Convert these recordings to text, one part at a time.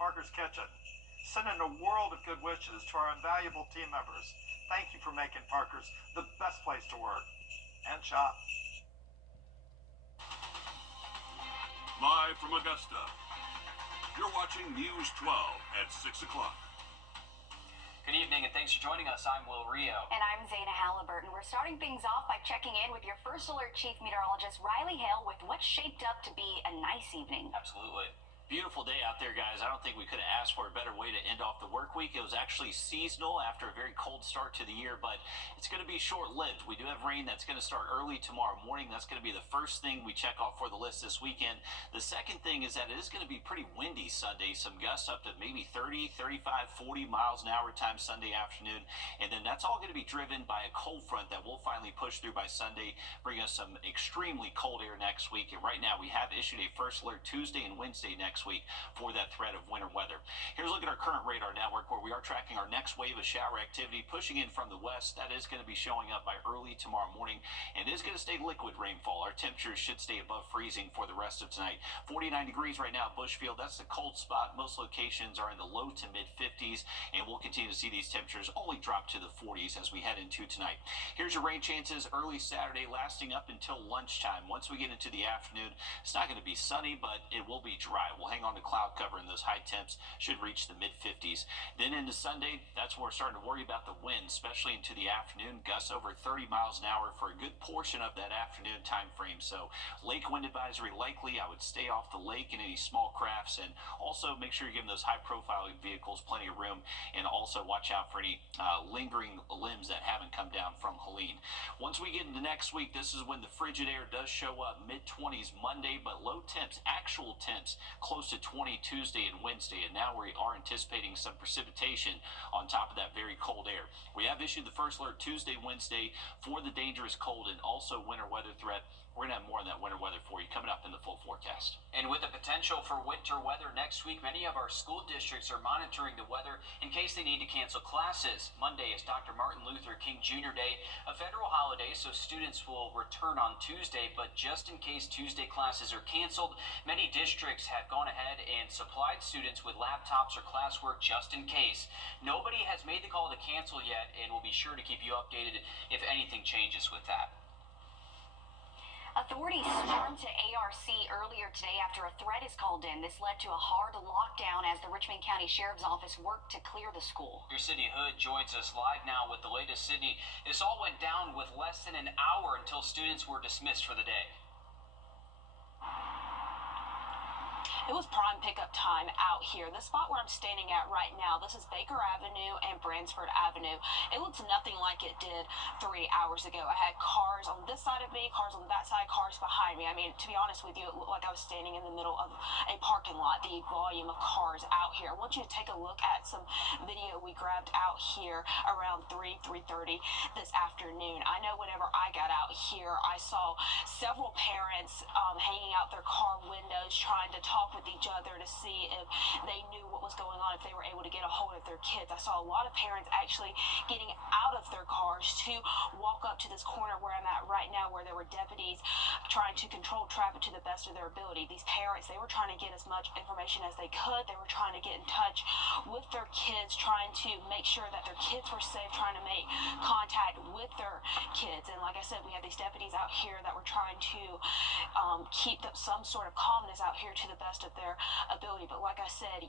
Parker's Kitchen. Sending a world of good wishes to our invaluable team members. Thank you for making Parker's the best place to work and shop. Live from Augusta, you're watching News 12 at 6 o'clock. Good evening and thanks for joining us. I'm Wrdw. And I'm Zaina Halliburton. We're starting things off by checking in with your First Alert Chief Meteorologist Riley Hale with what's shaped up to be a nice evening. Absolutely. Beautiful day out there, guys. I don't think we could have asked for a better way to end off the work week. It was actually seasonal after a very cold start to the year, but it's going to be short-lived. We do have rain that's going to start early tomorrow morning. That's going to be the first thing we check off for the list this weekend. The second thing is that it is going to be pretty windy Sunday. Some gusts up to maybe 30, 35, 40 miles an hour time Sunday afternoon. And then that's all going to be driven by a cold front that will finally push through by Sunday, bring us some extremely cold air next week. And right now we have issued a first alert Tuesday and Wednesday next week for that threat of winter weather. Here's a look at our current radar network where we are tracking our next wave of shower activity pushing in from the west. That is going to be showing up by early tomorrow morning and is going to stay liquid rainfall. Our temperatures should stay above freezing for the rest of tonight. 49 degrees right now at Bushfield. That's the cold spot. Most locations are in the low to mid 50s and we'll continue to see these temperatures only drop to the 40s as we head into tonight. Here's your rain chances early Saturday lasting up until lunchtime. Once we get into the afternoon, it's not going to be sunny, but it will be dry. We'll hang on to cloud cover and those high temps should reach the mid 50s. Then into Sunday, that's where we're starting to worry about the wind, especially into the afternoon. Gusts over 30 miles an hour for a good portion of that afternoon time frame. So lake wind advisory likely. I would stay off the lake and any small crafts, and also make sure you're giving those high profile vehicles plenty of room, and also watch out for any lingering limbs that haven't come down from Helene. Once we get into next week, this is when the frigid air does show up. Mid 20s Monday, but low temps, actual temps close to 20 Tuesday and Wednesday, and now we are anticipating some precipitation on top of that very cold air. We have issued the first alert Tuesday, Wednesday for the dangerous cold and also winter weather threat. We're going to have more on that winter weather for you coming up in the full forecast. And with the potential for winter weather next week, many of our school districts are monitoring the weather in case they need to cancel classes. Monday is Dr. Martin Luther King Jr. Day, a federal holiday, so students will return on Tuesday. But just in case Tuesday classes are canceled, many districts have gone ahead and supplied students with laptops or classwork just in case. Nobody has made the call to cancel yet, and we'll be sure to keep you updated if anything changes with that. Authorities stormed to ARC earlier today after a threat is called in. This led to a hard lockdown as the Richmond County Sheriff's Office worked to clear the school. Your Sydney Hood joins us live now with the latest. Sydney, this all went down with less than an hour until students were dismissed for the day. It was prime pickup time out here. The spot where I'm standing at right now, this is Baker Avenue and Bransford Avenue. It looks nothing like it did 3 hours ago. I had cars on this side of me, cars on that side, cars behind me. I mean, to be honest with you, it looked like I was standing in the middle of a parking lot, the volume of cars out here. I want you to take a look at some video we grabbed out here around 3:30 this afternoon. I know whenever I got out here, I saw several parents hanging out their car windows trying to talk with each other to see if they knew what was going on, if they were able to get a hold of their kids. I saw a lot of parents actually getting out of their cars to walk up to this corner where I'm at right now, where there were deputies trying to control traffic to the best of their ability. These parents, they were trying to get as much information as they could. They were trying to get in touch with their kids, trying to make sure that their kids were safe, trying to make contact with their kids. And like I said, we have these deputies out here that were trying to keep some sort of calmness out here to the best of their ability. But like I said,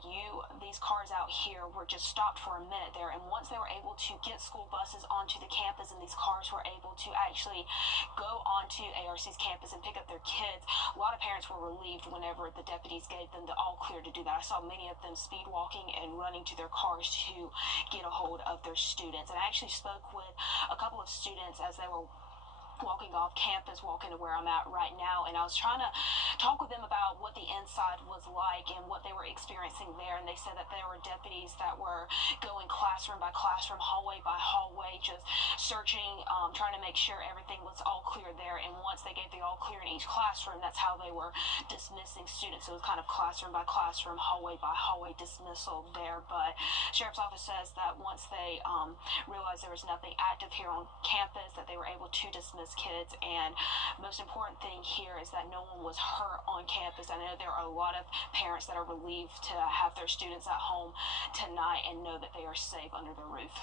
these cars out here were just stopped for a minute there, and once they were able to get school buses onto the campus and these cars were able to actually go onto ARC's campus and pick up their kids, a lot of parents were relieved whenever the deputies gave them the all clear to do that. I saw many of them speed walking and running to their cars to get a hold of their students. And I actually spoke with a couple of students as they were walking off campus, walking to where I'm at right now, and I was trying to talk with them about what the inside was like and what they were experiencing there. And they said that there were deputies that were going classroom by classroom, hallway by hallway, just searching, trying to make sure everything was all clear there. And once they gave the all clear in each classroom, that's how they were dismissing students. So it was kind of classroom by classroom, hallway by hallway dismissal there. But Sheriff's Office says that once they realized there was nothing active here on campus, that they were able to dismiss those kids. And most important thing here is that no one was hurt on campus. I know there are a lot of parents that are relieved to have their students at home tonight and know that they are safe under their roof.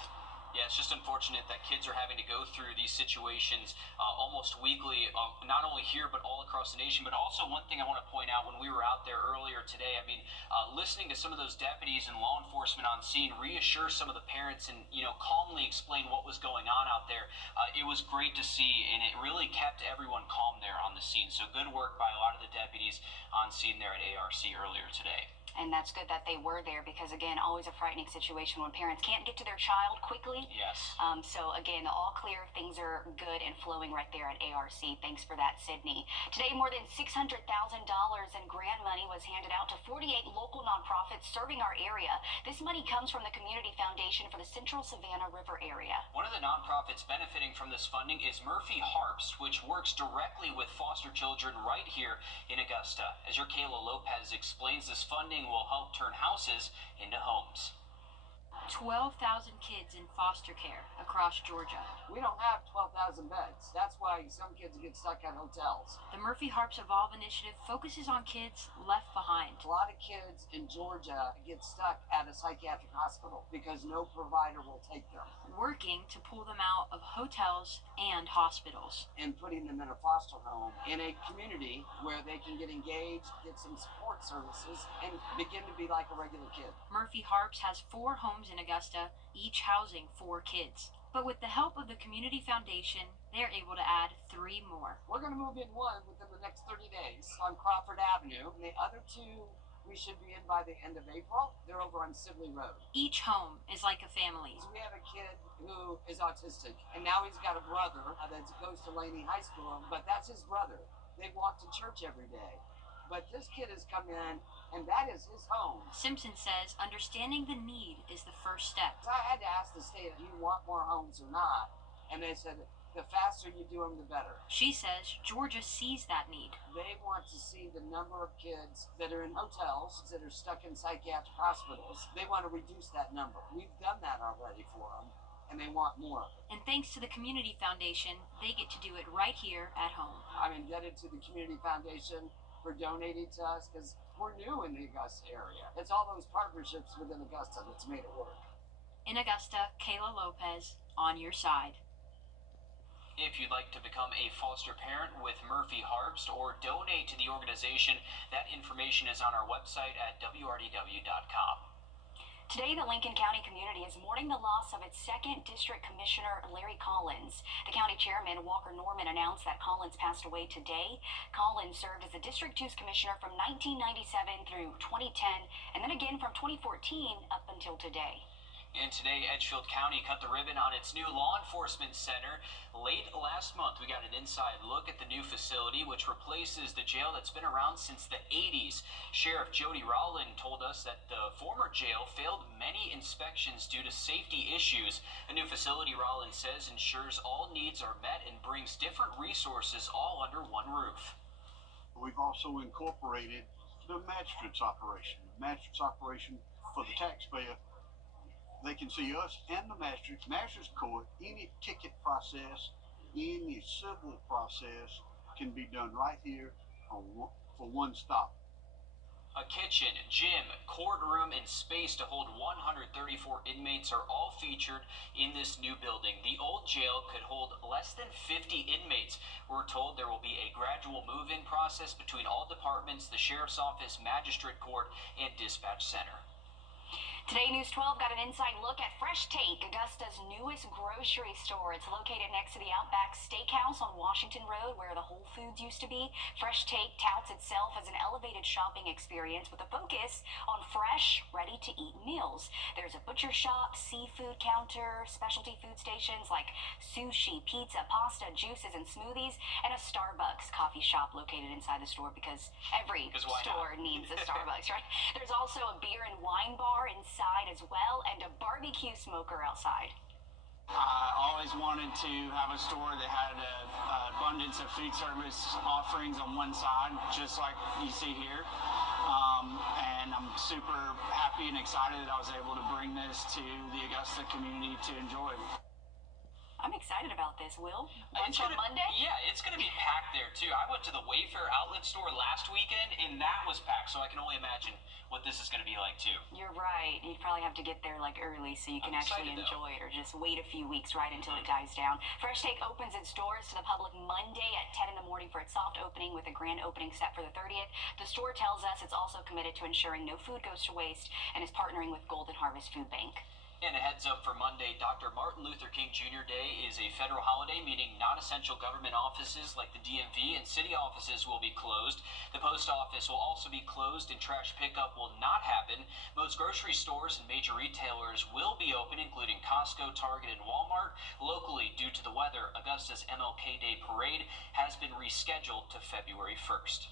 Yeah, it's just unfortunate that kids are having to go through these situations almost weekly, not only here but all across the nation. But also, one thing I want to point out, when we were out there earlier today, I mean, listening to some of those deputies and law enforcement on scene reassure some of the parents and, calmly explain what was going on out there. It was great to see, and it really kept everyone calm there on the scene. So good work by a lot of the deputies on scene there at ARC earlier today. And that's good that they were there because, again, always a frightening situation when parents can't get to their child quickly. Yes. So, again, all clear. Things are good and flowing right there at ARC. Thanks for that, Sydney. Today, more than $600,000 in grant money was handed out to 48 local nonprofits serving our area. This money comes from the Community Foundation for the Central Savannah River area. One of the nonprofits benefiting from this funding is Murphy Harps, which works directly with foster children right here in Augusta. As your Kayla Lopez explains, this funding will help turn houses into homes. 12,000 kids in foster care across Georgia. We don't have 12,000 beds. That's why some kids get stuck at hotels. The Murphy Harps Evolve initiative focuses on kids left behind. A lot of kids in Georgia get stuck at a psychiatric hospital because no provider will take them. Working to pull them out of hotels and hospitals. And putting them in a foster home in a community where they can get engaged, get some support services, and begin to be like a regular kid. Murphy Harps has 4 homes in Augusta, each housing 4 kids. But with the help of the Community Foundation, they're able to add 3 more. We're going to move in one within the next 30 days on Crawford Avenue, and the other 2 we should be in by the end of April. They're over on Sibley Road. Each home is like a family. We have a kid who is autistic, and now he's got a brother that goes to Laney High School, but that's his brother. They walk to church every day. But this kid has come in, and that is his home. Simpson says understanding the need is the first step. So I had to ask the state, do you want more homes or not? And they said, the faster you do them, the better. She says Georgia sees that need. They want to see the number of kids that are in hotels, that are stuck in psychiatric hospitals. They want to reduce that number. We've done that already for them, and they want more of it. And thanks to the Community Foundation, they get to do it right here at home. I'm indebted to the Community Foundation for donating to us because we're new in the Augusta area. It's all those partnerships within Augusta that's made it work. In Augusta, Kayla Lopez, on your side. If you'd like to become a foster parent with Murphy Harps or donate to the organization, that information is on our website at wrdw.com. Today, the Lincoln County community is mourning the loss of its 2nd District Commissioner, Larry Collins. The county chairman, Walker Norman, announced that Collins passed away today. Collins served as the District 2's commissioner from 1997 through 2010, and then again from 2014 up until today. And today, Edgefield County cut the ribbon on its new law enforcement center. Late last month, we got an inside look at the new facility, which replaces the jail that's been around since the 80s. Sheriff Jody Rowland told us that the former jail failed many inspections due to safety issues. A new facility, Rowland says, ensures all needs are met and brings different resources all under one roof. We've also incorporated the magistrate's operation. The magistrate's operation for the taxpayer. They can see us and the magistrate's court. Any ticket process, any civil process can be done right here for one stop. A kitchen, gym, courtroom, and space to hold 134 inmates are all featured in this new building. The old jail could hold less than 50 inmates. We're told there will be a gradual move-in process between all departments, the sheriff's office, magistrate court, and dispatch center. Today, News 12 got an inside look at Fresh Take, Augusta's newest grocery store. It's located next to the Outback Steakhouse on Washington Road, where the Whole Foods used to be. Fresh Take touts itself as an elevated shopping experience with a focus on fresh, ready-to-eat meals. There's a butcher shop, seafood counter, specialty food stations like sushi, pizza, pasta, juices, and smoothies, and a Starbucks coffee shop located inside the store because every store needs a Starbucks, right? There's also a beer and wine bar inside as well, and a barbecue smoker outside. I always wanted to have a store that had an abundance of food service offerings on one side, just like you see here. And I'm super happy and excited that I was able to bring this to the Augusta community to enjoy. I'm excited about this, Will. It's On gonna, Monday? Yeah, it's going to be packed there, too. I went to the Wayfair outlet store last weekend, and that was packed, so I can only imagine what this is going to be like, too. You're right. You'd probably have to get there like early so you can I'm actually excited, enjoy it, or just wait a few weeks right until it dies down. Fresh Take opens its doors to the public Monday at 10 in the morning for its soft opening, with a grand opening set for the 30th. The store tells us it's also committed to ensuring no food goes to waste and is partnering with Golden Harvest Food Bank. And a heads up for Monday, Dr. Martin Luther King Jr. Day is a federal holiday, meaning non-essential government offices like the DMV and city offices will be closed. The post office will also be closed, and trash pickup will not happen. Most grocery stores and major retailers will be open, including Costco, Target, and Walmart. Locally, due to the weather, Augusta's MLK Day Parade has been rescheduled to February 1st.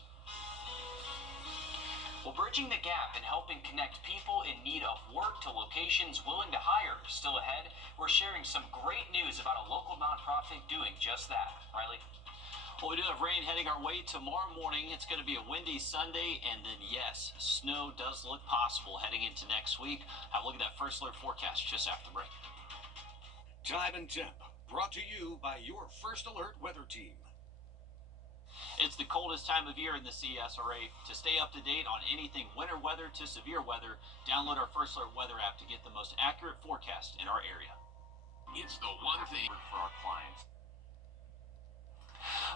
Well, bridging the gap and helping connect people in need of work to locations willing to hire. Still ahead, we're sharing some great news about a local nonprofit doing just that. Riley? Well, we do have rain heading our way tomorrow morning. It's going to be a windy Sunday, and then, yes, snow does look possible heading into next week. Have a look at that first alert forecast just after the break. Time and Temp, brought to you by your First Alert weather team. It's the coldest time of year in the CSRA. To stay up to date on anything winter weather to severe weather, download our First Alert weather app to get the most accurate forecast in our area. It's the one thing For our clients.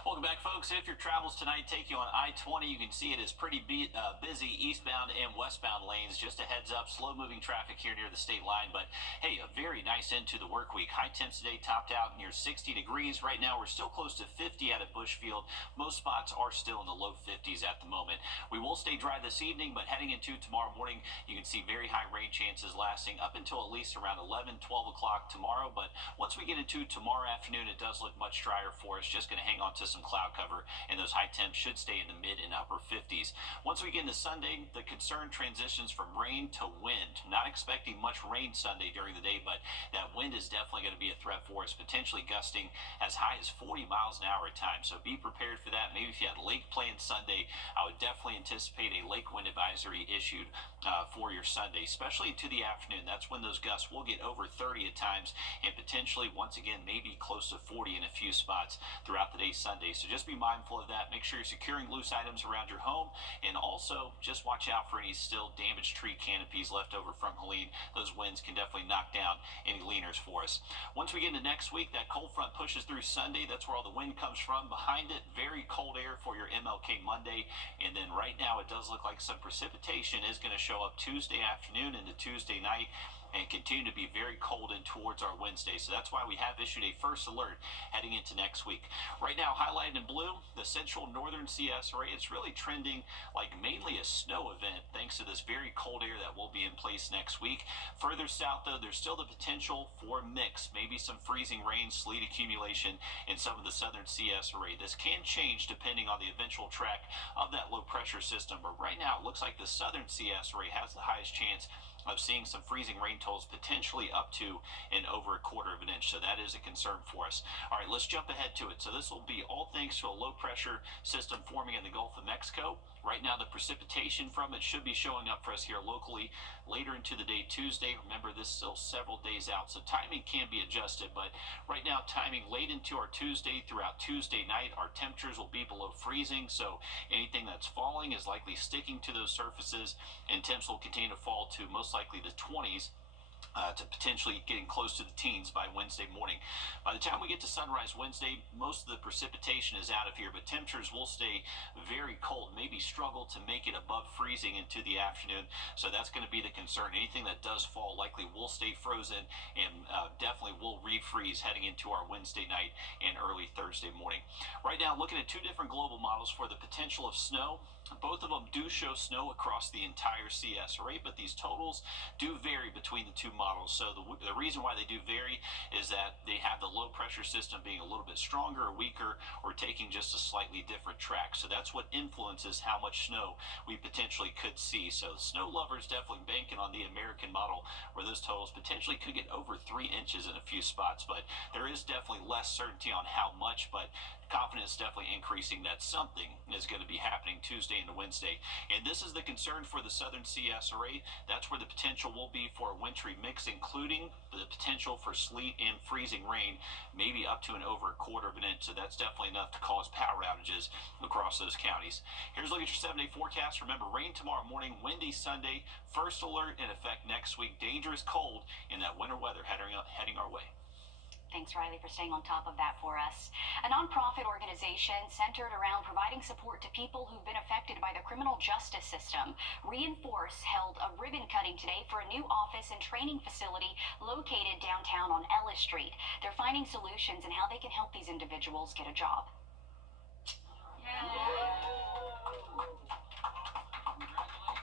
Welcome back, folks. If your travels tonight take you on I-20, you can see it is pretty busy eastbound and westbound lanes. Just a heads up, slow-moving traffic here near the state line. But, hey, a very nice end to the work week. High temps today topped out near 60 degrees. Right now, we're still close to 50 out at Bushfield. Most spots are still in the low 50s at the moment. We will stay dry this evening, but heading into tomorrow morning, you can see very high rain chances lasting up until at least around 11, 12 o'clock tomorrow. But once we get into tomorrow afternoon, it does look much drier for us. Just going to hang on to some cloud cover, and those high temps should stay in the mid and upper 50s. Once we get into Sunday, the concern transitions from rain to wind. Not expecting much rain Sunday during the day, but that wind is definitely going to be a threat for us, potentially gusting as high as 40 miles an hour at times. So be prepared for that. Maybe if you had lake plans Sunday, I would definitely anticipate a lake wind advisory issued for your Sunday, especially to the afternoon. That's when those gusts will get over 30 at times, and potentially, once again, maybe close to 40 in a few spots throughout the day Sunday. So just be mindful of that. Make sure you're securing loose items around your home, and also just watch out for any still damaged tree canopies left over from Helene. Those winds can definitely knock down any leaners for us. Once we get into next week, that cold front pushes through Sunday. That's where all the wind comes from. Behind it, very cold air for your MLK Monday, and then right now it does look like some precipitation is going to show up Tuesday afternoon into Tuesday night, and continue to be very cold in towards our Wednesday. So that's why we have issued a first alert heading into next week. Right now, highlighted in blue, the central northern CSRA. It's really trending like mainly a snow event thanks to this very cold air that will be in place next week. Further south, though, there's still the potential for a mix, maybe some freezing rain, sleet accumulation in some of the southern CSRA. This can change depending on the eventual track of that low pressure system, but right now it looks like the southern CSRA has the highest chance of seeing some freezing rain totals, potentially up to and over a quarter of an inch. So that is a concern for us. All right, let's jump ahead to it. So this will be all thanks to a low pressure system forming in the Gulf of Mexico. Right now, the precipitation from it should be showing up for us here locally later into the day Tuesday. Remember, this is still several days out, so timing can be adjusted. But right now, timing late into our Tuesday throughout Tuesday night, our temperatures will be below freezing. So anything that's falling is likely sticking to those surfaces, and temps will continue to fall to most likely the 20s. To potentially getting close to the teens by Wednesday morning. By the time we get to sunrise Wednesday, most of the precipitation is out of here, but temperatures will stay very cold, maybe struggle to make it above freezing into the afternoon. So that's going to be the concern. Anything that does fall likely will stay frozen, and definitely will refreeze heading into our Wednesday night and early Thursday morning. Right now, looking at two different global models for the potential of snow. Both of them do show snow across the entire CSRA, but these totals do vary between the two models. So the reason why they do vary is that they have the low pressure system being a little bit stronger or weaker, or taking just a slightly different track. So that's what influences how much snow we potentially could see. So snow lovers definitely banking on the American model, where those totals potentially could get over 3 inches in a few spots, but there is definitely less certainty on how much. But confidence definitely increasing that something is going to be happening Tuesday into Wednesday. And this is the concern for the Southern CSRA. That's where the potential will be for a wintry mix, including the potential for sleet and freezing rain, maybe up to and over a quarter of an inch. So that's definitely enough to cause power outages across those counties. Here's a look at your 7-day forecast. Remember, rain tomorrow morning, windy Sunday, first alert in effect next week, dangerous cold in that winter weather heading our way. Thanks, Riley, for staying on top of that for us. A nonprofit organization centered around providing support to people who've been affected by the criminal justice system, Reinforce held a ribbon cutting today for a new office and training facility located downtown on Ellis Street. They're finding solutions and how they can help these individuals get a job.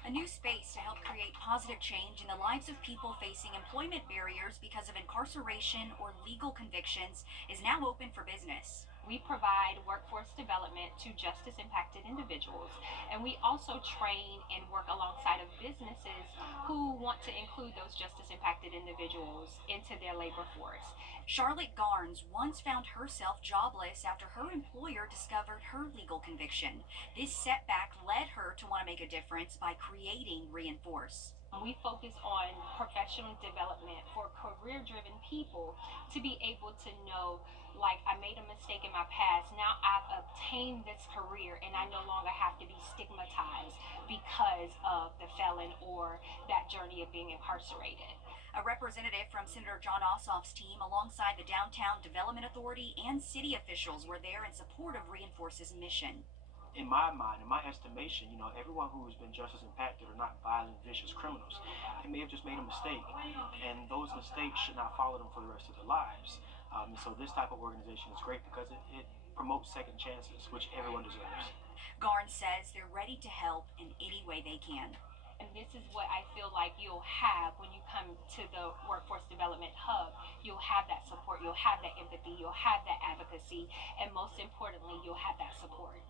A new space to help create positive change in the lives of people facing employment barriers because of incarceration or legal convictions is now open for business. We provide workforce development to justice-impacted individuals, and we also train and work alongside of businesses who want to include those justice-impacted individuals into their labor force. Charlotte Garnes once found herself jobless after her employer discovered her legal conviction. This setback led her to want to make a difference by creating Reinforce. We focus on professional development for career-driven people to be able to know, like, I made a mistake in my past, now I've obtained this career and I no longer have to be stigmatized because of the felon or that journey of being incarcerated. A representative from Senator John Ossoff's team alongside the Downtown Development Authority and city officials were there in support of Reinforce's mission. In my mind, in my estimation, everyone who has been justice impacted are not violent, vicious criminals. They may have just made a mistake, and those mistakes should not follow them for the rest of their lives. And so this type of organization is great because it promotes second chances, which everyone deserves. Garnes says they're ready to help in any way they can. And this is what I feel like you'll have when you come to the Workforce Development Hub. You'll have that support, you'll have that empathy, you'll have that advocacy, and most importantly, you'll have that support.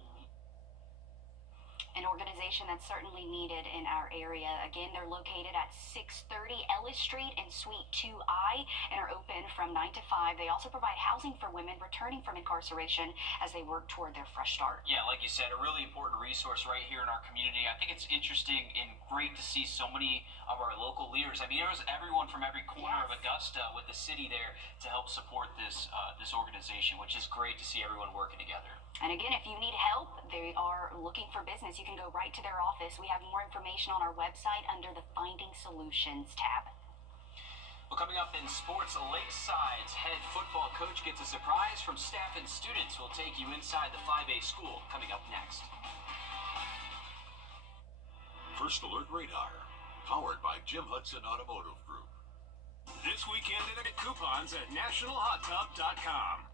An organization that's certainly needed in our area. Again, they're located at 630 Ellis Street in Suite 2I and are open from 9 to 5. They also provide housing for women returning from incarceration as they work toward their fresh start. Yeah, like you said, a really important resource right here in our community. I think it's interesting and great to see so many of our local leaders. I mean, there was everyone from every corner of Augusta with the city there to help support this organization, which is great to see everyone working together. And again, if you need help, they are looking for business. You can go right to their office. We have more information on our website under the Finding Solutions tab. Well, coming up in sports, Lakeside's head football coach gets a surprise from staff and students. We'll take you inside the 5A school coming up next. First Alert Radar, powered by Jim Hudson Automotive Group. This weekend, get coupons at nationalhottub.com.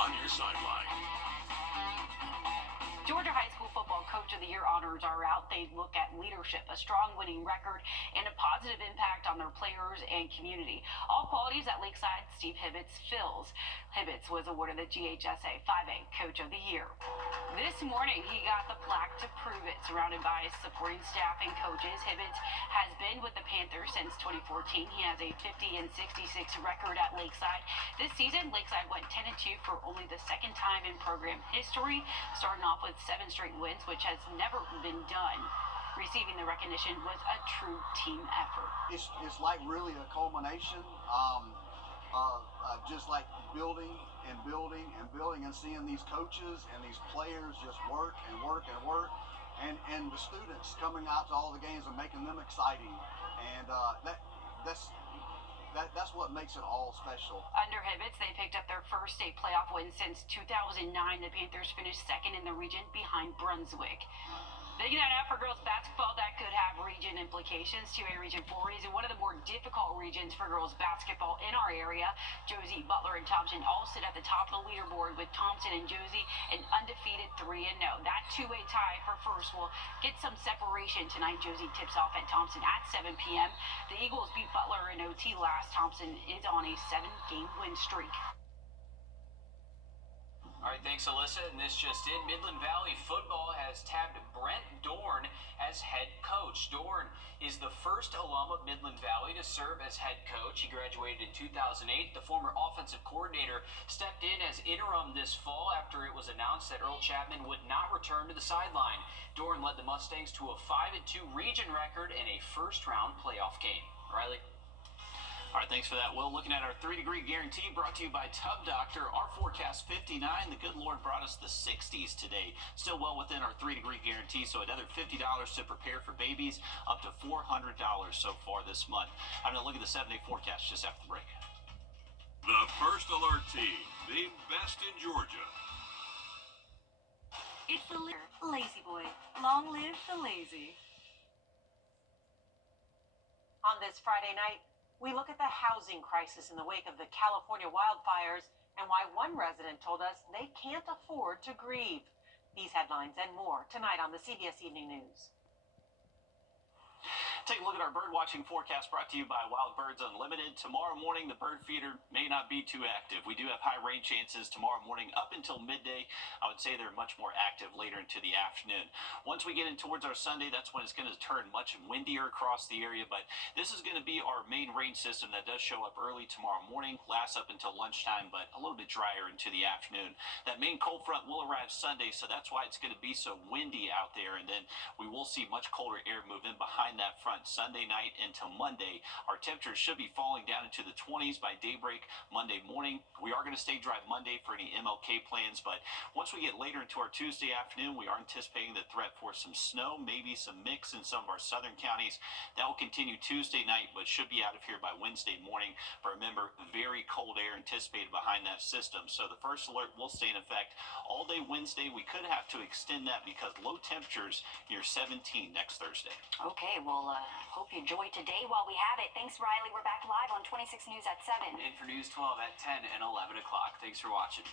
On your sideline. Georgia High School Football Coach of the Year honors are out. They look at leadership, a strong winning record, and a positive impact on their players and community. All qualities that Lakeside Steve Hibbets fills. Hibbets was awarded the GHSA 5A Coach of the Year. This morning, he got the plaque to prove it. Surrounded by his supporting staff and coaches, Hibbets has been with the Panthers since 2014. He has a 50-66 record at Lakeside. This season, Lakeside went 10-2 for only the second time in program history, starting off with 7 straight wins, which has never been done. Receiving the recognition was a true team effort. It's like really a culmination, just like building and building and building and seeing these coaches and these players just work and work and work, and the students coming out to all the games and making them exciting, and that's what makes it all special. Under Hibbets, they picked up their first state playoff win since 2009. The Panthers finished second in the region behind Brunswick. Big night out for girls basketball that could have region implications. 2A Region 4 is one of the more difficult regions for girls basketball in our area. Josie, Butler, and Thompson all sit at the top of the leaderboard with Thompson and Josie an undefeated 3-0. That 2-way tie for first will get some separation tonight. Josie tips off at Thompson at 7 p.m. The Eagles beat Butler in OT last. Thompson is on a 7-game win streak. All right, thanks, Alyssa. And this just in, Midland Valley football has tabbed Brent Dorn as head coach. Dorn is the first alum of Midland Valley to serve as head coach. He graduated in 2008. The former offensive coordinator stepped in as interim this fall after it was announced that Earl Chapman would not return to the sideline. Dorn led the Mustangs to a 5-2 region record in a first-round playoff game. Riley? All right, thanks for that, Will. Looking at our 3-degree guarantee brought to you by Tub Doctor. Our forecast 59. The good Lord brought us the 60s today. Still well within our 3-degree guarantee, so another $50 to prepare for babies, up to $400 so far this month. I'm going to look at the 7-day forecast just after the break. The First Alert team, the best in Georgia. It's the Lazy Boy. Long live the lazy. On this Friday night, we look at the housing crisis in the wake of the California wildfires and why one resident told us they can't afford to grieve. These headlines and more tonight on the CBS Evening News. Take a look at our bird watching forecast brought to you by Wild Birds Unlimited. Tomorrow morning, the bird feeder may not be too active. We do have high rain chances tomorrow morning up until midday. I would say they're much more active later into the afternoon. Once we get in towards our Sunday, that's when it's going to turn much windier across the area. But this is going to be our main rain system that does show up early tomorrow morning, lasts up until lunchtime, but a little bit drier into the afternoon. That main cold front will arrive Sunday, so that's why it's going to be so windy out there. And then we will see much colder air move in behind that front Sunday night into Monday. Our temperatures should be falling down into the 20s by daybreak Monday morning. We are going to stay dry Monday for any MLK plans, but once we get later into our Tuesday afternoon, we are anticipating the threat for some snow, maybe some mix in some of our southern counties. That will continue Tuesday night, but should be out of here by Wednesday morning. But remember, very cold air anticipated behind that system, so the first alert will stay in effect all day Wednesday. We could have to extend that because low temperatures near 17 next Thursday. Okay, well, hope you enjoy today while we have it. Thanks, Riley. We're back live on 26 News at 7. And for News 12 at 10 and 11 o'clock. Thanks for watching.